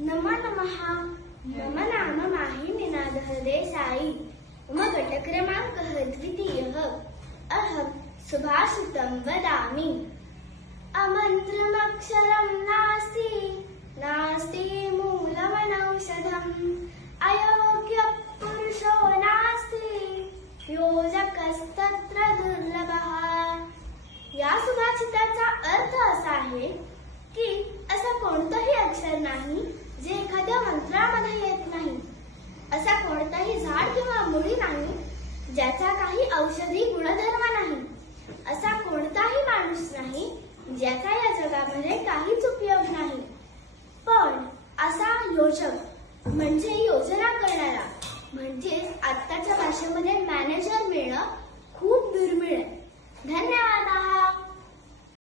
नम नमहा मम नाम माही देसायी मम घटक्रमाङ्कः द्वितीयः. अहं सुभाषितं वदामि। अमन्त्रमक्षरं नास्ति नास्ति मूलमनौषधम् अयोग्यपुरुषो नास्ति योजकस्तत्र दुर्लभः। या सुभाषिताचा अर्थ असा आहे की असं कोणतंही अक्षर नाही ज्याचा काही औषधी गुणधर्म नाही असा कोणताही माणूस नाही ज्याचा या जगामध्ये काहीच उपयोग नाही. पण असा योजक म्हणजे योजना करणारा